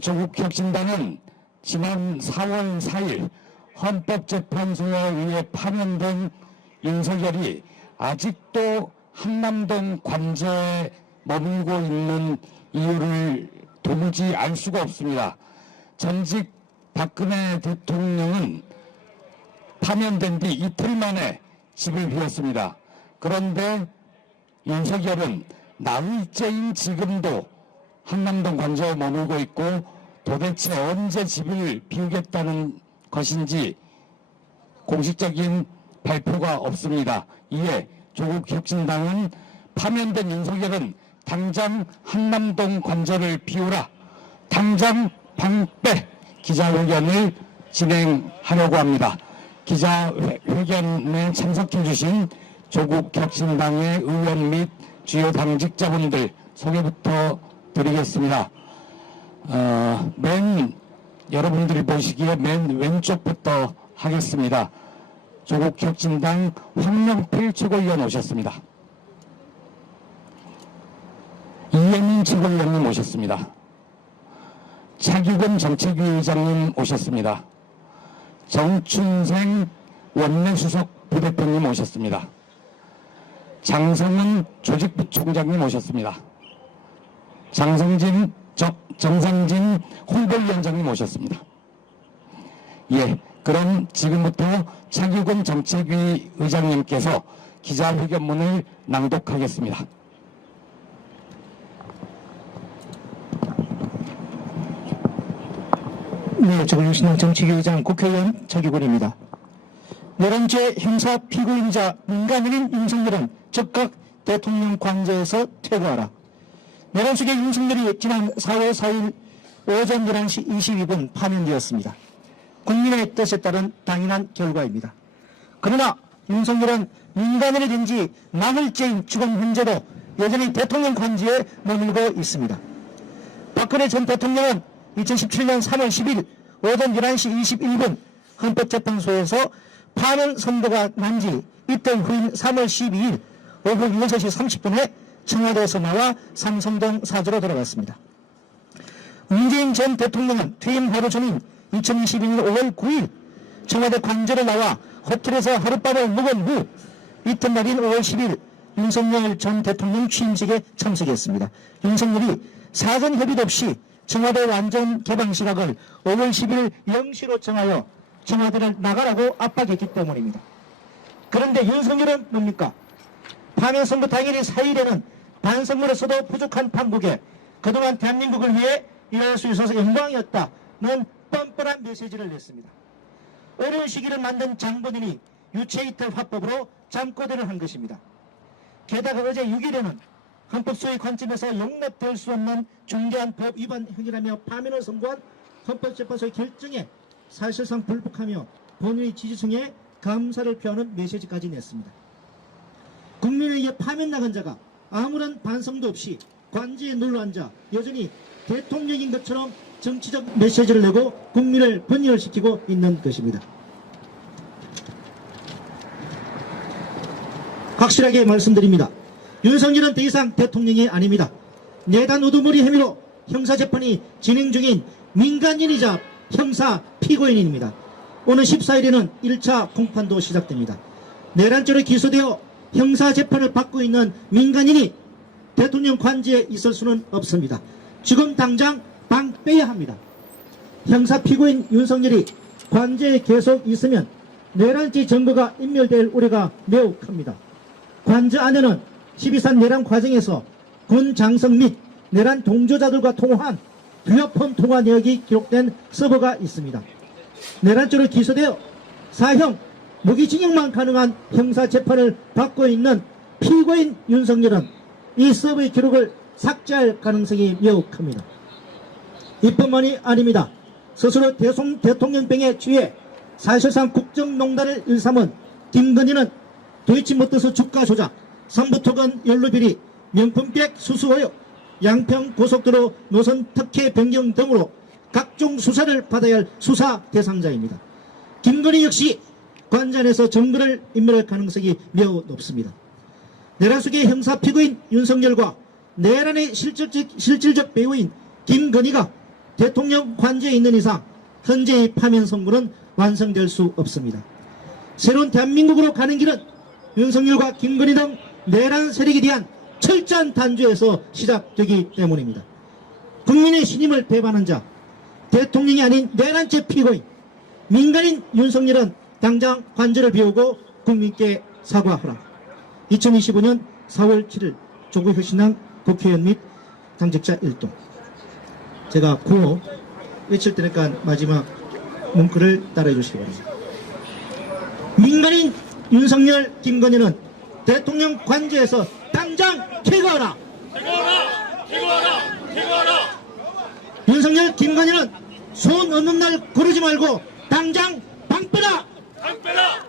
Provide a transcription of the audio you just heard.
조국혁신당은 지난 4월 4일 헌법재판소에 의해 파면된 윤석열이 아직도 한남동 관저에 머물고 있는 이유를 도무지 알 수가 없습니다. 전직 박근혜 대통령은 파면된 뒤 이틀 만에 집을 비웠습니다. 그런데 윤석열은 나흘째인 지금도 한남동 관저에 머물고 있고 도대체 언제 집을 비우겠다는 것인지 공식적인 발표가 없습니다. 이에 조국혁신당은 파면된 윤석열은 당장 한남동 관저를 비우라, 당장 방빼 기자회견을 진행하려고 합니다. 기자회견에 참석해 주신 조국혁신당의 의원 및 주요 당직자분들 소개부터 드리겠습니다. 여러분들이 보시기에 맨 왼쪽부터 하겠습니다. 조국혁신당 황명필 최고위원 오셨습니다. 이혜민 최고위원님 오셨습니다. 차기근 정책위 의장님 오셨습니다. 정춘생 원내수석 부대표님 오셨습니다. 장성은 조직부총장님 오셨습니다. 정상진 홍보위원장님 오셨습니다. 예, 그럼 지금부터 차기근 정책위 의장님께서 기자회견문을 낭독하겠습니다. 네, 조국혁신당 정책위 의장 국회의원 차기근입니다. 11째 형사 피고인자 민간인인 윤석열은 즉각 대통령 관저에서 퇴거하라. 내란 속의 윤석열이 지난 4월 4일 오전 11시 22분 파면되었습니다. 국민의 뜻에 따른 당연한 결과입니다. 그러나 윤석열은 민간인이 된 지 나흘째인 지금 현재도 여전히 대통령 관저에 머물고 있습니다. 박근혜 전 대통령은 2017년 3월 10일 오전 11시 21분 헌법재판소에서 파면 선고가 난 지 이틀 후인 3월 12일 오후 6시 30분에 청와대에서 나와 삼성동 사저로 돌아갔습니다. 문재인 전 대통령은 퇴임 하루 전인 2022년 5월 9일 청와대 관저를 나와 호텔에서 하룻밤을 묵은 후 이튿날인 5월 10일 윤석열 전 대통령 취임식에 참석했습니다. 윤석열이 사전 협의도 없이 청와대 완전 개방 시각을 5월 10일 0시로 정하여 청와대를 나가라고 압박했기 때문입니다. 그런데 윤석열은 뭡니까? 파면 선거 당일인 4일에는 반성문에서도 부족한 판국에 그동안 대한민국을 위해 일할 수 있어서 영광이었다는 뻔뻔한 메시지를 냈습니다. 어려운 시기를 만든 장본인이 유체이탈 화법으로 잠꼬대를 한 것입니다. 게다가 어제 6일에는 헌법소의 관점에서 용납될 수 없는 중대한 법 위반 행위라며 파면을 선고한 헌법재판소의 결정에 사실상 불복하며 본인의 지지층에 감사를 표하는 메시지까지 냈습니다. 국민에 의해 파면 나간 자가 아무런 반성도 없이 관저에 눌러앉아 여전히 대통령인 것처럼 정치적 메시지를 내고 국민을 분열시키고 있는 것입니다. 확실하게 말씀드립니다. 윤석열은 더 이상 대통령이 아닙니다. 내단 우두머리 혐의로 형사재판이 진행 중인 민간인이자 형사 피고인입니다. 오늘 14일에는 1차 공판도 시작됩니다. 내란죄로 기소되어 형사재판을 받고 있는 민간인이 대통령 관저에 있을 수는 없습니다. 지금 당장 방 빼야 합니다. 형사 피고인 윤석열이 관저에 계속 있으면 내란죄 증거가 인멸될 우려가 매우 큽니다. 관저 안에는 12.3 내란 과정에서 군 장성 및 내란 동조자들과 통화한 휴대폰 통화 내역이 기록된 서버가 있습니다. 내란죄로 기소되어 사형 무기징역만 가능한 형사재판을 받고 있는 피고인 윤석열은 이 서버의 기록을 삭제할 가능성이 매우 큽니다. 이뿐만이 아닙니다. 스스로 대통령병에 취해 사실상 국정농단을 일삼은 김건희는 도이치모터스 주가 조작, 성부토건 연루비리, 명품백 수수 의혹, 양평 고속도로 노선 특혜 변경 등으로 각종 수사를 받아야 할 수사 대상자입니다. 김건희 역시 관저 안에서 증거를 인멸할 가능성이 매우 높습니다. 내란 속의 형사 피고인 윤석열과 내란의 실질적 배우인 김건희가 대통령 관저에 있는 이상 현재의 파면 선거는 완성될 수 없습니다. 새로운 대한민국으로 가는 길은 윤석열과 김건희 등 내란 세력에 대한 철저한 단죄에서 시작되기 때문입니다. 국민의 신임을 배반한 자, 대통령이 아닌 내란죄 피고인, 민간인 윤석열은 당장 관저를 비우고 국민께 사과하라. 2025년 4월 7일 조국혁신당 국회의원 및 당직자 1동. 제가 구호 외칠 테니까 마지막 문구를 따라해 주시기 바랍니다. 민간인 윤석열, 김건희는 대통령 관저에서 당장 퇴거하라. 윤석열, 김건희는 손 없는 날 고르지 말고 당장 방 빼라. 방 빼라!